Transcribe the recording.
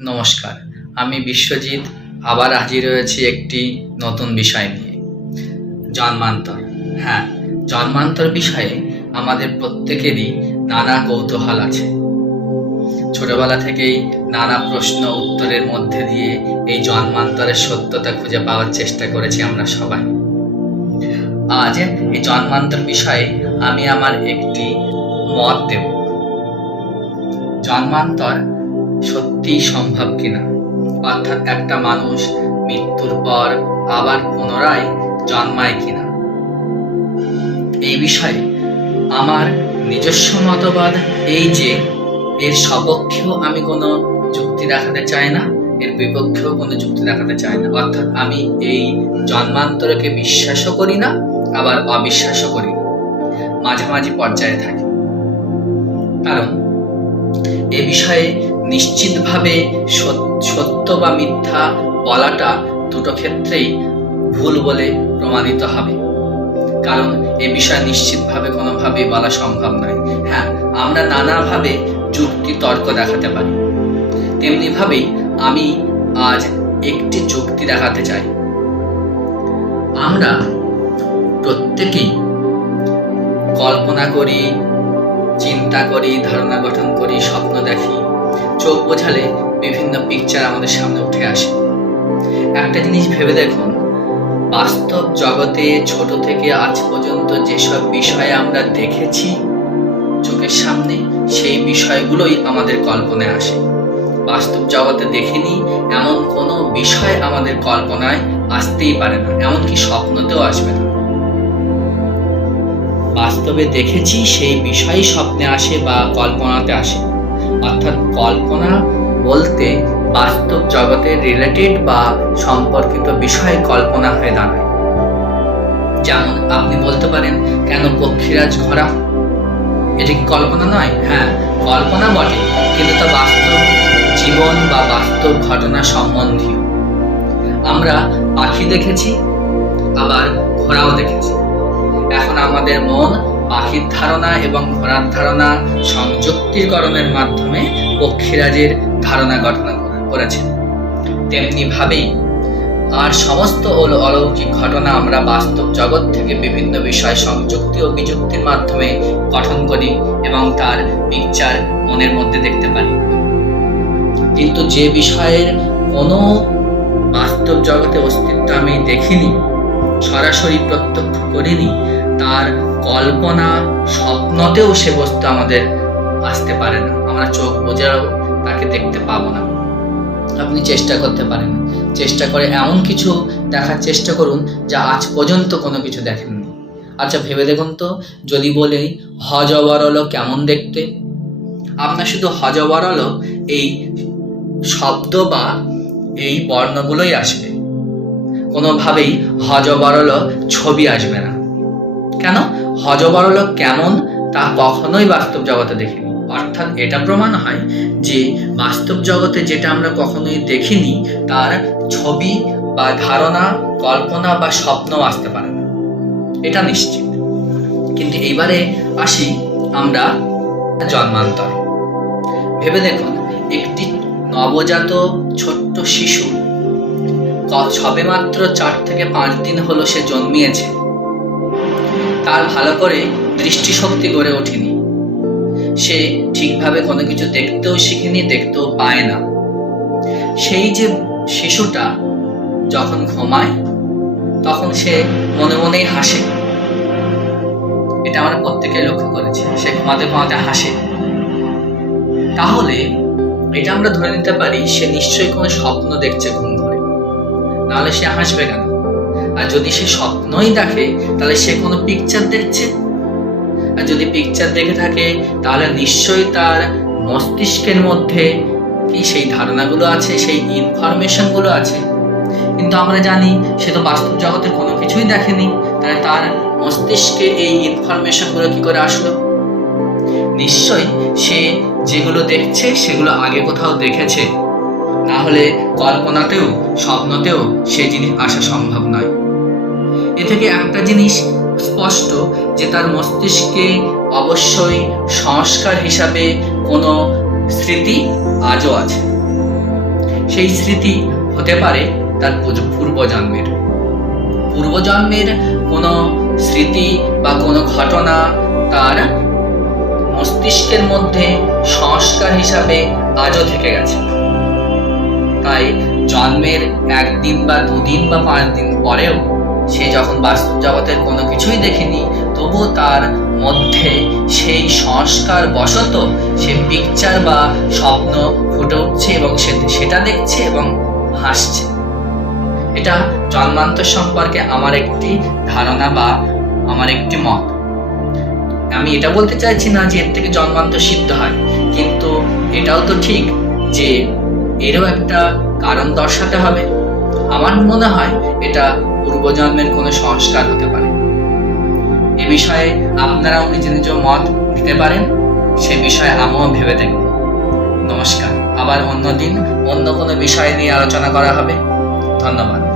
নমস্কার। আমি বিশ্বজিৎ, আবার হাজির হয়েছি একটি নতুন বিষয় নিয়ে। জন্মান্তর। হ্যাঁ জন্মান্তর বিষয়ে আমাদের প্রত্যেকেরই নানা কৌতূহল আছে। ছোটবেলা থেকেই নানা প্রশ্ন, উত্তরের মধ্যে দিয়ে এই জন্মান্তরের সত্যতা খুঁজে পাওয়ার চেষ্টা করেছি আমরা সবাই। আজ এই জন্মান্তর বিষয়ে আমি আমার একটি মত দেব। জন্মান্তর সত্যিই সম্ভব কিনা? অর্থাৎ একটা মানুষ মৃত্যুর পর আবার পুনরায় জন্মায় কিনা? এই বিষয়ে আমার নিজস্ব মতবাদ এই যে, এর সপক্ষেও আমি কোনো যুক্তি দেখাতে চাই না, এর বিপক্ষেও কোনো যুক্তি দেখাতে চাই না। অর্থাৎ আমি এই জন্মান্তরকে বিশ্বাসও করি না, আবার অবিশ্বাসও করি না। মাঝামাঝি পর্যায়ে থাকি। কারণ এ বিষয়ে নিশ্চিতভাবে সত- সত্য বা মিথ্যা বলাটা দুটো ক্ষেত্রেই ভুল বলে প্রমাণিত হবে। কারণ এ বিষয়ে নিশ্চিতভাবে কোনোভাবেই বলা সম্ভব নয়। হ্যাঁ আমরা নানাভাবে যুক্তি তর্ক দেখাতে পারি। তেমনিভাবেই আমি আজ একটি যুক্তি দেখাতে চাই। আমরা প্রত্যেকেই কল্পনা করি, চিন্তা করি, ধারণা গঠন করি, স্বপ্ন দেখি চোখ বোঝালে বিভিন্ন পিকচার আমাদের সামনে উঠে আসে। একটা জিনিস ভেবে দেখুন, বাস্তব জগতে ছোট থেকে আজ পর্যন্ত যেসব বিষয় আমরা দেখেছি, চোখের সামনে সেই বিষয়গুলোই আমাদের কল্পনায় আসে। বাস্তব জগতে দেখিনি, এমন কোনো বিষয় আমাদের কল্পনায় আসতেই পারে না, এমনকি স্বপ্নতেও আসবে না। বাস্তবে দেখেছি সেই বিষয় স্বপ্নে আসে বা কল্পনাতে আসে। অর্থাৎ কল্পনা বলতে বাস্তব জগতের রিলেটেড বা সম্পর্কিত বিষয় কল্পনা হয়ে দাঁড়ায়। যেমন আপনি বলতে পারেন, কেন পক্ষীরাজ ঘোরা এটা কি কল্পনা নয়? হ্যাঁ কল্পনা বটে, কিন্তু তা বাস্তব জীবন বা বাস্তব ঘটনা সম্বন্ধীয়। আমরা পাখি দেখেছি, আবার ঘোড়াও দেখেছি। এখন আমাদের মন পাখির ধারণা এবং ঘোড়ার ধারণা সংযুক্তিকরণের মাধ্যমে পক্ষীরাজের ধারণা গঠন করেছেন। তেমনি ভাবেই আর সমস্ত অল- অলৌকিক ঘটনা আমরা বাস্তব জগৎ থেকে বিভিন্ন বিষয় সংযুক্তি ও বিযুক্তির মাধ্যমে গঠন করি এবং তার পিকচার মনের মধ্যে দেখতে পারি। কিন্তু যে বিষয়ের কোনো বাস্তব জগতে অস্তিত্ব আমি দেখিনি সরাসরি প্রত্যক্ষ করিনি, তার কল্পনা স্বপ্নতেও সে বস্তু আমাদের আসতে পারে না। আমরা চোখ বোঝাও তাকে দেখতে পাবো না। আপনি চেষ্টা করতে পারেন। চেষ্টা করে এমন কিছু দেখার চেষ্টা করুন যা আজ পর্যন্ত কোনো কিছু দেখেননি। আচ্ছা ভেবে দেখুন তো, যদি বলি হজবরল কেমন দেখতে? আপনার শুধু হজ হজবরল এই শব্দ বা এই বর্ণগুলোই আসবে। কোনোভাবেই হজবরল ছবি আসবে না। কেন? হজবরল কেমন তা কখনোই বাস্তব জগতে দেখিনি। অর্থাৎ এটা প্রমাণ হয় যে বাস্তব জগতে যেটা আমরা কখনোই দেখিনি, তার ছবি বা ধারণা, কল্পনা বা স্বপ্ন আসতে পারে না। এটা নিশ্চিত। কিন্তু এইবারে আসি আমরা জন্মান্তর। ভেবে দেখুন, একটি নবজাত ছোট্ট শিশু সবেমাত্র চার থেকে পাঁচ দিন হলো সে জন্মিয়েছে। তার ভালো করে দৃষ্টিশক্তি গড়ে ওঠেনি। সে ঠিকভাবে কোনো কিছু দেখতেও শিখেনি, দেখতেও পায় না। সেই যে শিশুটা যখন ঘুমায়, তখন সে মনে মনেই হাসে। এটা আমরা প্রত্যেকে লক্ষ্য করেছি, সে ঘুমাতে ঘুমাতে হাসে। তাহলে এটা আমরা ধরে নিতে পারি, সে নিশ্চয়ই কোনো স্বপ্ন দেখছে ঘুম নাহলে সে হাসবে কেন? আর যদি সে স্বপ্নই দেখে, তাহলে সে কোনো পিকচার দেখছে? আর যদি পিকচার দেখে থাকে, তাহলে নিশ্চয়ই তার মস্তিষ্কের মধ্যে কি সেই ধারণাগুলো আছে, সেই ইনফরমেশনগুলো আছে? কিন্তু আমরা জানি, সে তো বাস্তব জগতের কোনো কিছুই দেখেনি। তাহলে তার মস্তিষ্কে এই ইনফরমেশনগুলো কি করে আসলো? নিশ্চয়ই সে যেগুলো দেখছে, সেগুলো আগে কোথাও দেখেছে। না হলে কল্পনাতেও, স্বপ্নতেও সে জিনিস আসা সম্ভব নয়। এ থেকে একটা জিনিস স্পষ্ট যে তার মস্তিষ্কে অবশ্যই সংস্কার হিসাবে কোনো স্মৃতি আজও আছে। সেই স্মৃতি হতে পারে তার পূর্বজন্মের। পূর্বজন্মের কোনো স্মৃতি বা কোনো ঘটনা তার মস্তিষ্কের মধ্যে সংস্কার হিসাবে আজও থেকে গেছে। তাই জন্মের একদিন বা দুদিন বা পাঁচ দিন পরেও সে যখন বাস্তব জগতের কোনো কিছুই দেখেনি, তবুও তার মধ্যে সেই সংস্কার বশত সে পিকচার বা স্বপ্ন ফুটে উঠছে এবং সে সেটা দেখছে এবং হাসছে। এটা জন্মান্তর সম্পর্কে আমার একটি ধারণা বা আমার একটি মত। আমি এটা বলতে চাইছি না যে এর থেকে জন্মান্তর সিদ্ধ হয়, কিন্তু এটাও তো ঠিক যে এরও একটা কারণ দর্শাতে হবে। আমার মনে হয় এটা পূর্বজন্মের কোনো সংস্কার হতে পারে। এ বিষয়ে আপনারাও নিজ নিজ মত দিতে পারেন, সে বিষয়ে আমিও ভেবে দেখব। নমস্কার। আবার অন্য দিন অন্য কোনো বিষয় নিয়ে আলোচনা করা হবে। ধন্যবাদ।